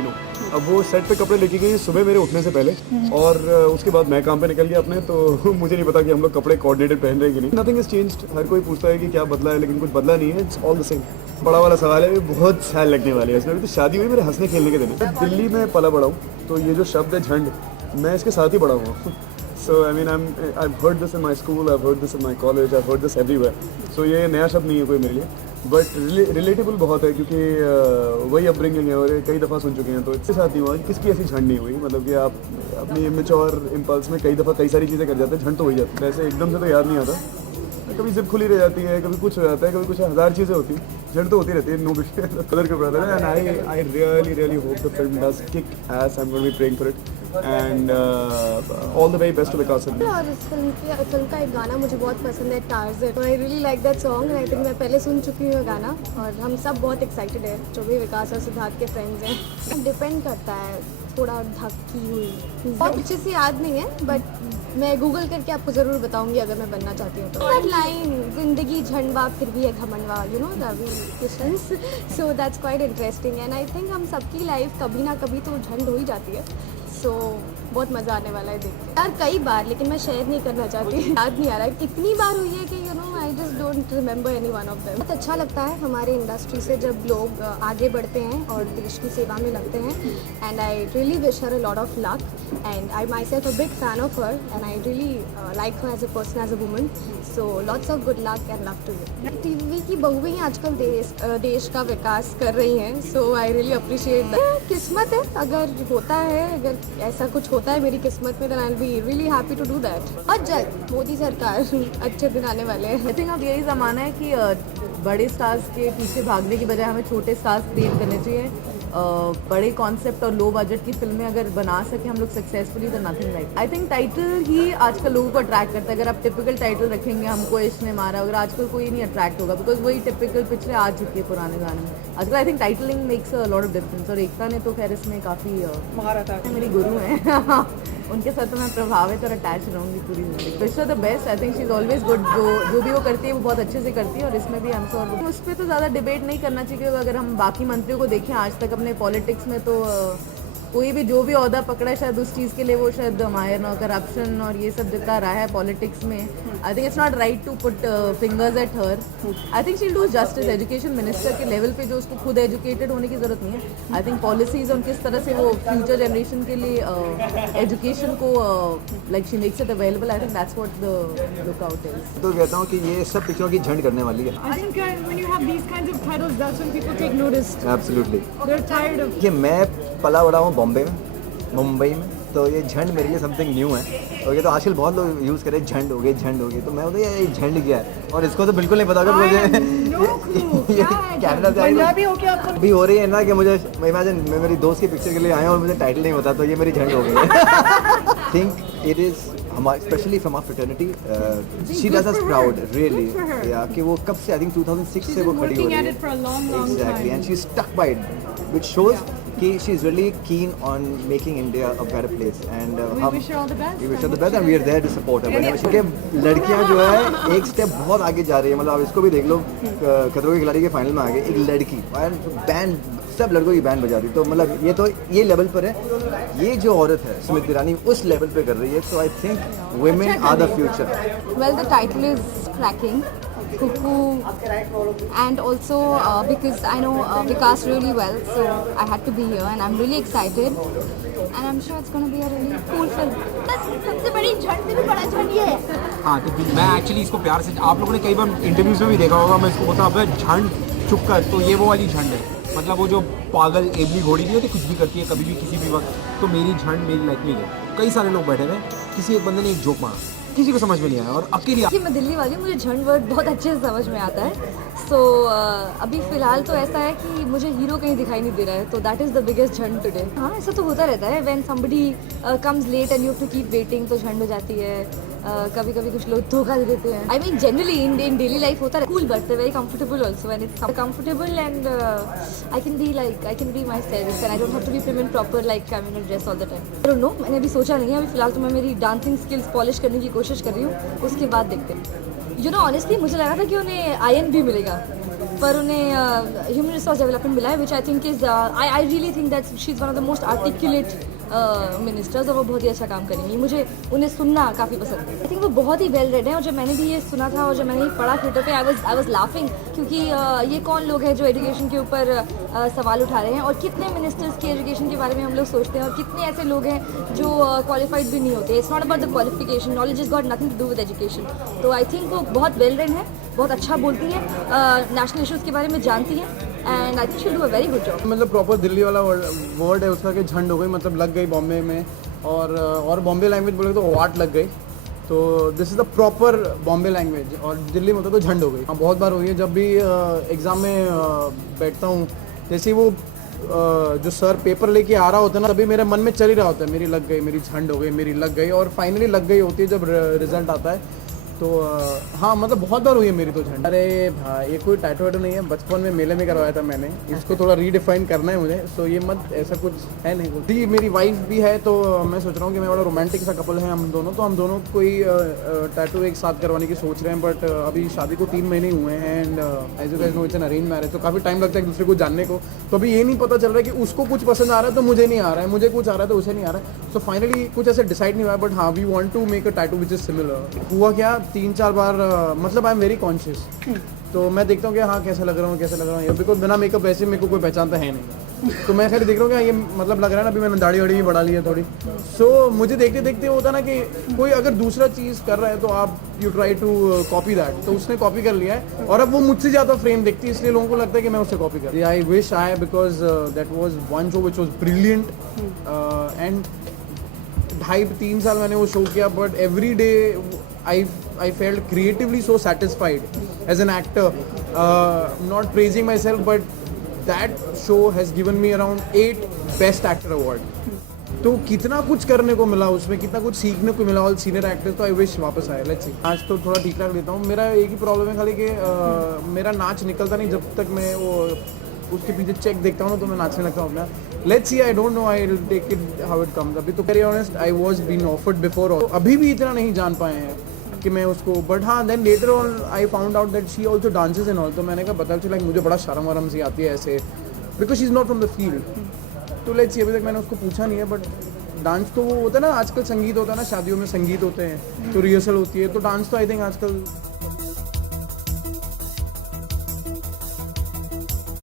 Already know. अब वो set पे कपड़े लेके गई सुबह मेरे उठने से पहले, और उसके बाद मैं काम पे निकल गया अपने, तो मुझे नहीं पता कि हम लोग कपड़े कोऑर्डिनेटेड पहन रहे हैं कि नहीं। Nothing is changed. हर कोई पूछता है कि क्या बदला है, लेकिन कुछ बदला नहीं है, इट्स ऑल द सेम। बड़ा वाला सवाल है, बहुत सैल लगने वाली है इसमें। अभी तो शादी हुई मेरे हंसने खेलने के दिन है। दिल्ली में पला बड़ा हूँ, तो ये जो शब्द है झंड, मैं इसके साथ ही बड़ा हुआ। So I mean I've heard this in my school, I've heard this in my college, I've heard this everywhere. So ये नया शब्द नहीं है कोई मेरे लिए, बट रिलेटेबल बहुत है, क्योंकि वही अपब्रिंगिंग है और कई दफ़ा सुन चुके हैं। तो इसके साथ नहीं हुआ, किसकी ऐसी झंड नहीं हुई। मतलब कि आप अपनी इमेच्योर इम्पल्स में कई दफ़ा कई सारी चीज़ें कर जाते हैं, झंड तो हो ही जाती है। वैसे एकदम से तो याद नहीं आता, कभी जिप खुली रह जाती है, कभी कुछ हो जाता है, कभी कुछ हज़ार चीज़ें होती हैं, झंड तो होती रहती है। नो कलर के ब्रदर है, and I really hope the film does kick ass. I am going to be praying for it and all the very best to Vikas. और इस फिल्म का एक गाना मुझे बहुत पसंद है, Tarzan. I really like that song. I think मैं पहले सुन चुकी हूँ गाना, और हम सब बहुत एक्साइटेड है, जो भी विकास और सिद्धार्थ के फ्रेंड्स हैं। डिपेंड करता है, थोड़ा धक्की हुई, बहुत अच्छे से याद नहीं है, बट मैं गूगल करके आपको ज़रूर बताऊंगी अगर मैं बनना चाहती हूँ तो। दैट लाइन, जिंदगी झंडवा फिर भी है घमंडवा, you know Ravi Kishan. So that's quite interesting, and I think हम सबकी लाइफ कभी ना कभी तो झंड हो ही जाती है। सो बहुत मज़ा आने वाला है देख के। यार कई बार, लेकिन मैं शेयर नहीं करना चाहती, याद नहीं आ रहा है कितनी बार हुई है कि you know I just don't remember any one of them. बहुत अच्छा लगता है हमारे इंडस्ट्री से जब लोग आगे बढ़ते हैं और देश की सेवा में लगते हैं, and I really wish her a lot of luck, and I myself a big fan of her, and I really like her as a person, as a woman. So lots of good luck and love to you. TV की बहुएं ही आजकल देश का विकास कर रही हैं, सो I really appreciate that. किस्मत है, अगर होता है, अगर ऐसा कुछ होता है मेरी किस्मत में, then I will be really happy to do that. और जल्द मोदी सरकार, अच्छे दिन आने वाले हैं। आई थिंक अब यही ज़माना है कि बड़े स्टार्स के पीछे भागने की बजाय हमें छोटे स्टार्स क्रिएट करने चाहिए। बड़े कॉन्सेप्ट और लो बजट की फिल्में अगर बना सके हम लोग सक्सेसफुली, तो nothing like. I think title ही आजकल लोगों को अट्रैक्ट करता है। अगर आप टिपिकल टाइटल रखेंगे, हमको इसने मारा, अगर आजकल कोई नहीं अट्रैक्ट होगा, बिकॉज वही टिपिकल पिक्चरें आ चुकी है पुराने गाने में। आजकल I think titling makes a lot of difference, और एकता ने तो खैर इसमें काफ़ी महारत है, मेरी गुरु हैं। उनके साथ तो मैं प्रभावित और अटैच रहूँगी पूरी जिंदगी। Wish her the best. I think she is always good. जो भी वो करती है वो बहुत अच्छे से करती है, और इसमें भी आई एम श्योर उस पर तो ज़्यादा डिबेट नहीं करना चाहिए, क्योंकि अगर हम बाकी मंत्रियों को देखें आज तक अपने पॉलिटिक्स में, तो कोई भी जो भी ओहदा पकड़ा है शायद उस चीज़ के लिए वो शायद माहिर ना, करप्शन और ये सब जितना रहा है पॉलिटिक्स में। I think it's not right to put fingers at her. I think she will do justice. Education minister के लेवल पे जो उसको खुद एजुकेटेड होने की ज़रूरत नहीं है। आई थिंक पॉलिसीज़ और किस तरह से वो फ्यूचर जनरेशन के लिए एजुकेशन को like she makes it available. I think that's what the lookout is. तो कहता हूँ कि ये सब पिक्चरों की झंड करने वाली है। I think when you have these kinds of titles, that's when people take notice. Absolutely. They're tired of. कि मैं पला बड़ा हूँ बॉम्बे में, मुंबई में, तो ये झंड मेरे लिए समथिंग न्यू है। ओके, तो आजकल बहुत लोग यूज़ करें झंड हो गई, झंड हो गई, तो मैं बोलता ये झंड क्या है, और इसको तो बिल्कुल नहीं पता कि मुझे ये कैनेडा से पंजाबी हो क्या आपको? अभी हो रही है ना कि मुझे इमेजिन मैं मेरी दोस्त की पिक्चर के लिए आया हूँ और मुझे टाइटल नहीं पता, तो ये मेरी झंड हो गई है। थिंक इट इज़ हमारे specially from our fraternity, she does us proud really, या कि वो कब से, आई थिंक 2006 से वो खड़ी हो रही है। Exactly, and she stuck by it, which shows कि she is really keen on making India a better place, and We wish her all the best. We wish her the best and we are there to support her. क्योंकि लड़कियां जो है एक step बहुत आगे जा रही है। मतलब आप इसको भी देख लो, खतरों के खिलाड़ी के फाइनल में आ गए एक लड़की, और बैंड सब लड़कों की बैंड बजा रही। तो मतलब ये तो ये लेवल पर है। ये जो औरत है स्मृति ईरानी उस लेवल पे कर रही है। So I think women are the future. Well, the title is cracking, Cuckoo, and also because I know Vikas really well, so I had to be here, and I'm really excited, and I'm sure it's going to be a really cool film. सबसे बड़ी झंड से भी बड़ा झंड ये है। हाँ, तो मैं एक्चुअली इसको प्यार से, आप लोगों ने कई बार इंटरव्यूज़ में भी देखा होगा, मैं इसको बोलता हूँ झंड चुप कर, तो ये वो वाली झंड है। मतलब वो जो पागल एबली घोड़ी नहीं होती, कुछ भी करती है कभी भी किसी भी वक्त, तो मेरी झंड मेरी लाइफ में है। कई सारे लोग बैठे थे, किसी एक बंदे ने एक जोक मारा, किसी को समझ में नहीं आया, और अकेली कि मैं दिल्ली वाली हूँ, मुझे झंड वर्ड बहुत अच्छे से समझ में आता है। सो अभी फ़िलहाल तो ऐसा है कि मुझे हीरो कहीं दिखाई नहीं दे रहा है, तो दैट इज़ द बिगेस्ट झंड टुडे। हाँ, ऐसा तो होता रहता है, when somebody comes late and you have to keep waiting, तो झंड हो जाती है। कभी कभी कुछ लोग धोखा दे देते हैं। I mean generally in daily life होता है cool, but very comfortable also, and it's comfortable, and I can be myself, and I don't have to be prim and proper like I mean dress all the time. I don't know, मैंने अभी सोचा नहीं है। अभी फिलहाल तो मैं मेरी डांसिंग स्किल्स पॉलिश करने की कोशिश कर रही हूँ, उसके बाद देखते हैं। यू नो ऑनेस्टली मुझे लगा था कि उन्हें आयन भी मिलेगा, पर उन्हें ह्यूमन रिसोर्स डेवलपमेंट मिला है, which I think is I really think that she is one of the most articulate ministers, और वो बहुत ही अच्छा काम करेंगी। मुझे उन्हें सुनना काफ़ी पसंद है। आई थिंक वो बहुत ही वेल रेड है, और जब मैंने भी ये सुना था और जब मैंने ये पढ़ा ट्विटर पे, आई वाज लाफिंग, क्योंकि ये कौन लोग हैं जो एजुकेशन के ऊपर सवाल उठा रहे हैं, और कितने मिनिस्टर्स की एजुकेशन के बारे में हम लोग सोचते हैं, और कितने ऐसे लोग हैं जो क्वालिफाइड भी नहीं होते। It's not about the qualification, knowledge is got nothing to do with education. तो आई थिंक वो बहुत वेल रेड है, बहुत अच्छा बोलती है, नेशनल इशूज़ के बारे में जानती हैं, and I think she do a very good job. मतलब प्रॉपर दिल्ली वाला वर्ड है उसका कि झंड हो गई, मतलब लग गई बॉम्बे में, और बॉम्बे लैंग्वेज बोले तो वाट लग गई, तो this is the proper Bombay language, और दिल्ली में होता तो झंड हो गई। हाँ, बहुत बार हुई है, जब भी एग्ज़ाम में बैठता हूँ, जैसे वो जो सर पेपर लेके आ रहा होता है ना, तभी मेरे मन में चल ही रहा होता है, मेरी लग गई, मेरी झंड हो गई, मेरी लग गई, और फाइनली लग गई होती है जब रिजल्ट आता है। तो हाँ, मतलब बहुत बार हुई है मेरी तो झंड। अरे भाई, ये कोई टैटू वैटू नहीं है, बचपन में मेले में करवाया था मैंने, इसको थोड़ा रीडिफाइन करना है मुझे, सो ये मत, ऐसा कुछ है नहीं। जी, मेरी वाइफ भी है, तो मैं सोच रहा हूँ कि मैं बड़ा रोमांटिक सा कपल है हम दोनों, तो हम दोनों कोई टैटू एक साथ करवाने की सोच रहे हैं, बट अभी शादी को 3 महीने हुए हैं, and as you guys know it's an arrange marriage, तो काफ़ी टाइम लगता है एक दूसरे को जानने को, तो अभी ये नहीं पता चल रहा है कि उसको कुछ पसंद आ रहा है तो मुझे नहीं आ रहा है, मुझे कुछ आ रहा है तो उसे नहीं आ रहा है, सो फाइनली कुछ ऐसे डिसाइड नहीं हुआ है, बट हाँ, we want to make a tattoo which is similar. हुआ क्या, 3-4 बार मतलब आई एम वेरी कॉन्शियस, तो मैं देखता हूँ कि हाँ कैसा लग रहा हूँ, बिकॉज बिना मेकअप वैसे मेरे को कोई पहचानता है नहीं, तो मैं खैर देख रहा हूँ कि ये मतलब लग रहा है ना, अभी मैंने दाढ़ी वाड़ी भी बढ़ा ली है थोड़ी, सो मुझे देखते देखते होता ना कि कोई अगर दूसरा चीज़ कर रहा है तो आप you try to copy that, तो उसने कॉपी कर लिया है, और अब वो मुझसे ज़्यादा फ्रेम देखती है, इसलिए लोगों को लगता है कि मैं उससे कॉपी कर, I wish I, because that was one show which was brilliant, and 2.5-3 साल मैंने वो शो किया, but every day I felt creatively so satisfied as an actor. Not praising myself, but that show has given me around 8 Best Actor award. तो कितना कुछ करने को मिला उसमें, कितना कुछ सीखने को मिला, ऑल सीनियर एक्टर्स, तो आई विश वापस आए। Let's see. आज तो थोड़ा ठीक ठाक लेता हूँ, मेरा एक ही प्रॉब्लम है खाली कि मेरा नाच निकलता नहीं जब तक मैं वो उसके पीछे चेक देखता हूँ ना, तो मैं नाचने लगता हूँ अपना। Let's see, I don't know, I will take it how it comes. अभी तो very honest, I was been offered before, अभी भी इतना नहीं जान पाए हैं कि मैं उसको, बट हाँ, then later on I found out that she also dances and all, तो मैंने कहा पता चला कि मुझे बड़ा शर्म वरम सी आती है ऐसे, because she is not from the field. तो लेट्स सी, अभी तक मैंने उसको पूछा नहीं है, बट डांस तो वो होता है ना, आजकल संगीत होता है ना, शादियों में संगीत होते हैं, तो रिहर्सल होती है, तो डांस तो आई थिंक आजकल